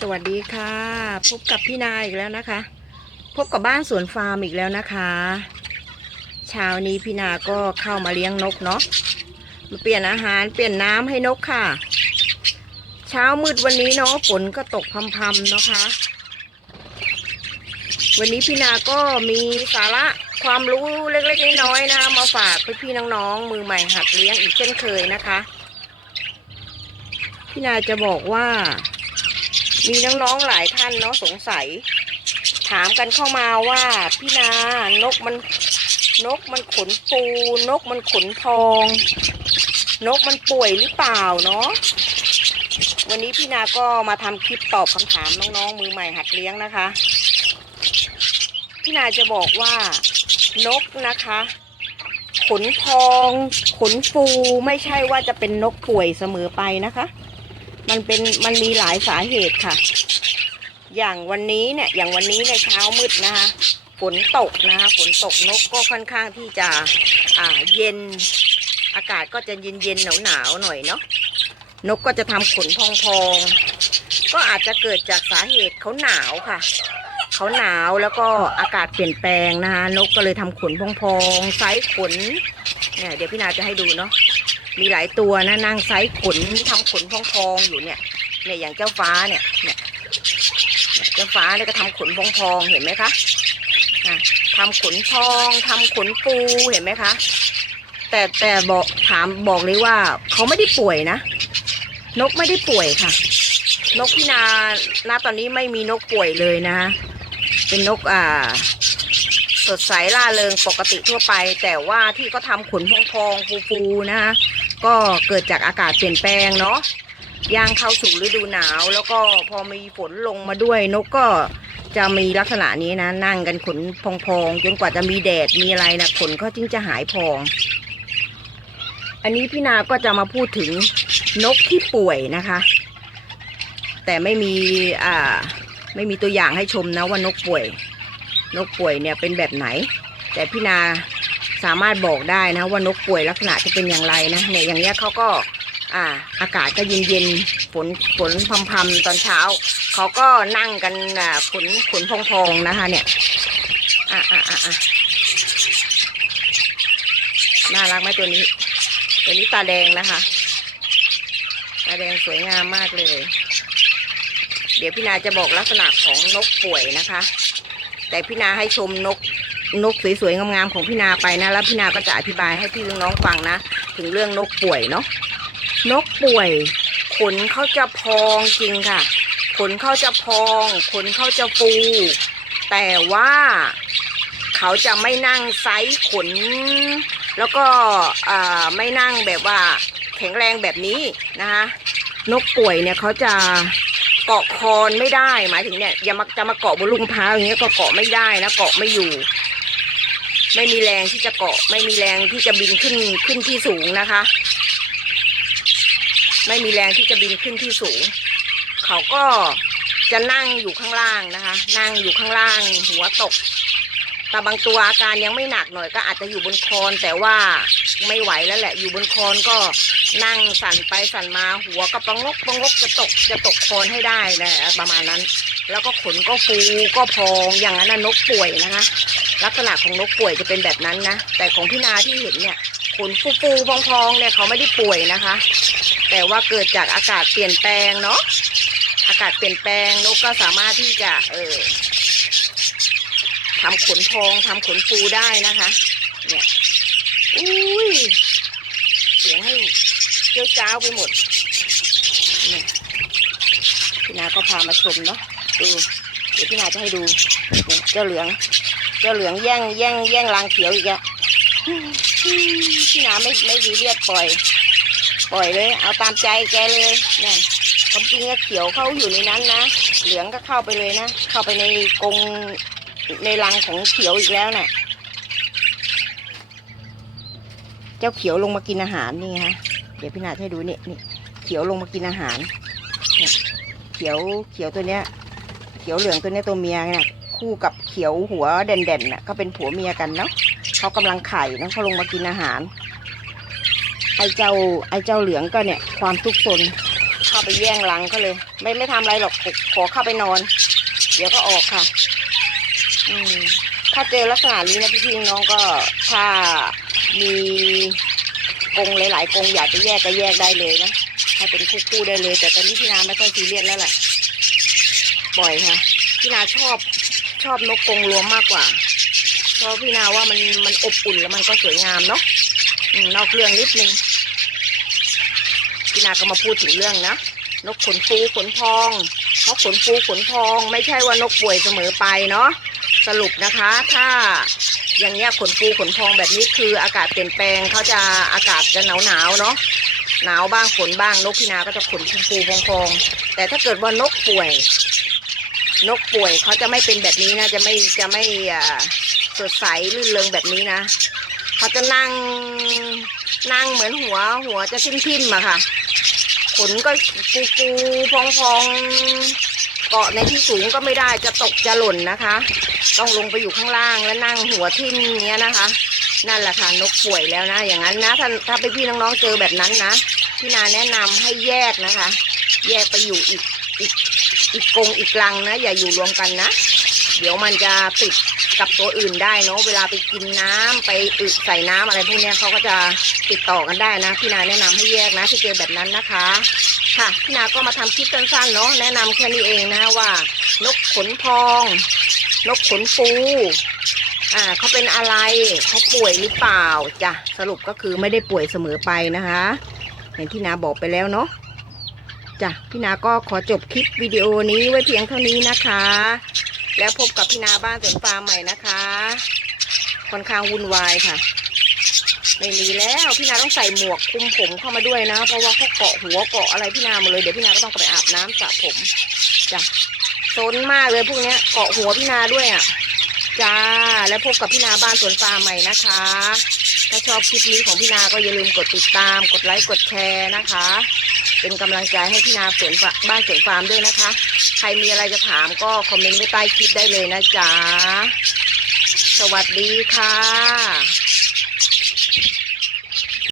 สวัสดีค่ะ พบกับพี่นาอีกแล้วนะคะ พบกับบ้านสวนฟาร์มอีกแล้วนะคะเช้านี้พี่นาก็เข้ามาเลี้ยงนกเนาะมาเปลี่ยนอาหารเปลี่ยนน้ำให้นกค่ะ เช้ามืดวันนี้เนาะฝนก็ตกพรำๆเนาะคะ วันนี้พี่นาก็มีสาระความรู้เล็กๆน้อยๆนะมาฝากพี่ๆน้องๆมือใหม่หัดเลี้ยงอีกเช่นเคยนะคะ พี่นาจะบอกว่า มีน้องๆหลายท่านเนาะสงสัย ถามกันเข้ามาว่าพี่นานกมันนกมันขนฟูนกมันขนทอง นกมันป่วยหรือเปล่าเนาะวันนี้พี่นาก็มาทำคลิปตอบคำถามน้องๆมือใหม่หัดเลี้ยงนะคะ พี่นาจะบอกว่านกนะคะ ขนทอง ขนฟูไม่ใช่ว่าจะเป็นนกป่วยเสมอไปนะคะ มันเป็นมันมีหลายสาเหตุค่ะ อย่างวันนี้เนี่ย อย่างวันนี้ในเช้ามืดนะคะ ฝนตกนะคะ ฝนตกนกก็ค่อนข้างที่จะ อ่า เย็น อากาศก็จะเย็นเย็นหนาวหนาวหน่อยเนาะ นกก็จะทำขนพองพองๆก็อาจจะเกิดจากสาเหตุเขาหนาวค่ะ เขาหนาวแล้วก็อากาศเปลี่ยนแปลงนะคะ นกก็เลยทำขนพองพองๆไซส์ขน เนี่ย เดี๋ยวพี่นาจะให้ดูเนาะ มีหลายตัวนะนั่งไซส์ขนทำขนพองๆอยู่เนี่ยเนี่ยอย่างเจ้าฟ้าเนี่ยเนี่ยเจ้าฟ้าเนี่ยก็ทำขนพองๆเห็นไหมคะอะทำขนพองทำขนฟูเห็นไหมคะ แต่แต่บอกถามบอกเลยว่าเขาไม่ได้ป่วยนะ นกไม่ได้ป่วยค่ะ นกพี่นาณตอนนี้ไม่มีนกป่วยเลยนะ เป็นนกอ่า สดใสล่าเริงปกติทั่วไป แต่ว่าที่เขาทำขนพองๆฟูๆนะคะก็เกิดจากอากาศเปลี่ยนแปลงเนาะย่างเข้าสู่ฤดูหนาว แล้วก็พอมีฝนลงมาด้วยนกก็จะมีลักษณะนี้นะ นั่งกันขนพองๆจนกว่าจะมีแดดมีอะไรนะขนก็จึงจะหายพอง อันนี้พี่นาก็จะมาพูดถึงนกที่ป่วยนะคะ แต่ไม่มีอ่าไม่มีตัวอย่างให้ชมนะว่านกป่วย นกป่วยเนี่ยเป็นแบบไหน แต่พี่นาสามารถบอกได้นะว่านกป่วยลักษณะจะเป็นอย่างไรนะเนี่ยอย่างเนี้ยเขาก็อ่าอากาศก็เย็นเย็นๆฝนฝนพำพำๆตอนเช้าเขาก็นั่งกันอ่าขนขนพองๆนะคะเนี่ยอะอะอะอะน่ารักไหมตัวนี้ ตัวนี้ตาแดงนะคะ ตาแดงสวยงามมากเลย เดี๋ยวพี่นาจะบอกลักษณะของนกป่วยนะคะ แต่พี่นาให้ชมนกนกสวยๆงามๆของพี่นาไปนะ แล้วพี่นาก็จะอธิบายให้พี่น้องฟังนะ ถึงเรื่องนกป่วยเนาะนกป่วย ขนเขาจะพองจริงค่ะ ขนเขาจะพอง ขนเขาจะฟู แต่ว่าเขาจะไม่นั่งไซส์ขน แล้วก็ไม่นั่งแบบว่าแข็งแรงแบบนี้นะคะนกป่วยเนี่ยเขาจะ เกาะคอนไม่ได้หมายถึงเนี่ยอย่ามาจะมาเกาะบนลูกมะพร้าวอย่างเงี้ยก็เกาะไม่ได้นะเกาะไม่อยู่ ไม่มีแรงที่จะเกาะ ไม่มีแรงที่จะบินขึ้นขึ้นที่สูงนะคะ ไม่มีแรงที่จะบินขึ้นที่สูง เขาก็จะนั่งอยู่ข้างล่างนะคะ นั่งอยู่ข้างล่าง หัวตก แต่บางตัวอาการยังไม่หนักหน่อยก็อาจจะอยู่บนคอนแต่ว่าไม่ไหวแล้วแหละ อยู่บนคอนก็ นั่งสั่นไปสั่นมาหัวก็ประงกประงกจะตกจะตกคอนให้ได้แหละประมาณนั้น แล้วก็ขนก็ฟูก็พองอย่างนั้นนะนกป่วยนะคะ ลักษณะของนกป่วยจะเป็นแบบนั้นนะ แต่ของพี่นาที่เห็นเนี่ยขนฟูฟูพองพองเนี่ยเขาไม่ได้ป่วยนะคะ แต่ว่าเกิดจากอากาศเปลี่ยนแปลงเนาะอากาศเปลี่ยนแปลงนกก็สามารถที่จะเออทำขนพองทำขนฟูได้นะคะ เนี่ยอุ้ย เจ้าจ้าวไปหมดนี่พี่นาก็พามาชมเนาะดูเดี๋ยวพี่นาจะให้ดูเจ้าเหลือง เจ้าเหลืองแย่งแย่งแย่งรางเขียวอีกอะพี่นาไม่ไม่มีเลียดปล่อย ปล่อยเลย เอาตามใจแกเลยนี่ความจริงก็เขียวเขาอยู่ในนั้นนะเหลืองก็เข้าไปเลยนะเข้าไปในกรงในรังของเขียวอีกแล้วน่ะ เจ้าเขียวลงมากินอาหารนี่ฮะ เดี๋ยวพี่นาให้ดูนี่นี่เขียวลงมากินอาหารเนี่ยเขียวเขียวตัวเนี้ย เขียวเหลืองตัวเนี้ยตัวเมียเนี่ยคู่กับเขียวหัวเด่นๆน่ะก็เป็นผัวเมียกันเนาะเขากำลังไข่นะเขาลงมากินอาหาร ไอเจ้าไอเจ้าเหลืองก็เนี่ยความทุกข์ซนเขาาไปแย่งรังเขาเลย ไม่ไม่ทำอะไรหรอกขอเข้าไปนอน เดี๋ยวก็ออกค่ะ อืมถ้าเจอลักษณะนี้นะพี่พี่น้องก็ถ้ามี กงหลายๆกงอยากจะแยกก็แยกได้เลยนะให้เป็นคู่ๆได้เลย แต่ตอนนี้พี่นาไม่ค่อยซีเรียสแล้วแหละปล่อยค่ะพี่นาชอบชอบนกกงรวมมากกว่าเพราะพี่นาว่ามันมันอบอุ่นแล้วมันก็สวยงามเนาะอนอกเรื่องนิดนึงพี่นาก็มาพูดถึงเรื่องนะนกขนฟูขนพองเพราะขนฟูขนพอง ไม่ใช่ว่านกป่วยเสมอไปเนาะสรุปนะคะ ถ้า อย่างเงี้ยขนฟูขนพองแบบนี้คืออากาศเปลี่ยนแปลงเขาจะอากาศจะหนาวหนาวเนาะหนาวบ้างฝนบ้างนกพินาก็จะขนฟูพองพองแต่ถ้าเกิดว่านกป่วย นกป่วยเขาจะไม่เป็นแบบนี้นะจะไม่จะไม่อ่าสดใสลื่นเริงแบบนี้นะเขาจะนั่งนั่งเหมือนหัวหัวจะทิ่มทิมๆอะค่ะ ขนก็ฟูฟูพองพอง เกาะในที่สูงก็ไม่ได้จะตกจะหล่นนะคะ ต้องลงไปอยู่ข้างล่างแล้วนั่งหัวทิ่มเนี้ยนะคะ นั่นแหละค่ะนกป่วยแล้วนะ อย่างนั้นนะถ้าถ้าไปพี่น้องๆเจอแบบนั้นนะพี่นาแนะนำให้แยกนะคะ แยกไปอยู่อีกอีกอีกกรงอีกรังนะ อย่าอยู่รวมกันนะ เดี๋ยวมันจะติดกับตัวอื่นได้เนาะเวลาไปกินน้ำไปอึใส่น้ำอะไรพวกนี้เขาก็จะติดต่อกันได้นะพี่นาแนะนำให้แยกนะที่เจอแบบนั้นนะคะ ค่ะพี่นาก็มาทำคลิปสั้นๆเนาะแนะนำแค่นี้เองนะว่า นกขนพอง นกขนฟูอ่าเขาเป็นอะไรเขาป่วยหรือเปล่าจ้ะสรุปก็คือไม่ได้ป่วยเสมอไปนะคะอย่างที่นาบอกไปแล้วเนาะจ้ะพี่นาก็ขอจบคลิปวิดีโอนี้ไว้เพียงเท่านี้นะคะ แล้วพบกับพี่นาบ้านสวนฟาร์มใหม่นะคะ ค่อนข้างวุ่นวายค่ะ ไม่มีแล้วพี่นาต้องใส่หมวกคุมผมเข้ามาด้วยนะ เพราะว่าเขาเกาะหัวเกาะอะไรพี่นาหมดเลยเดี๋ยวพี่นาก็ต้องไปอาบน้ำสระผมจ้ะซนมากเลยพวกเนี้ยเกาะหัวพี่นาด้วยอะจ้าแล้วพบกับพี่นาบ้านสวนฟาร์มใหม่นะคะ ถ้าชอบคลิปนี้ของพี่นาก็อย่าลืมกดติดตาม กดไลค์กดแชร์นะคะ เป็นกำลังใจให้พี่นาสวนฟาบ้านสวนฟาร์มด้วยนะคะ ใครมีอะไรจะถามก็คอมเมนต์ไว้ใต้คลิปได้เลยนะจ๊ะสวัสดีค่ะ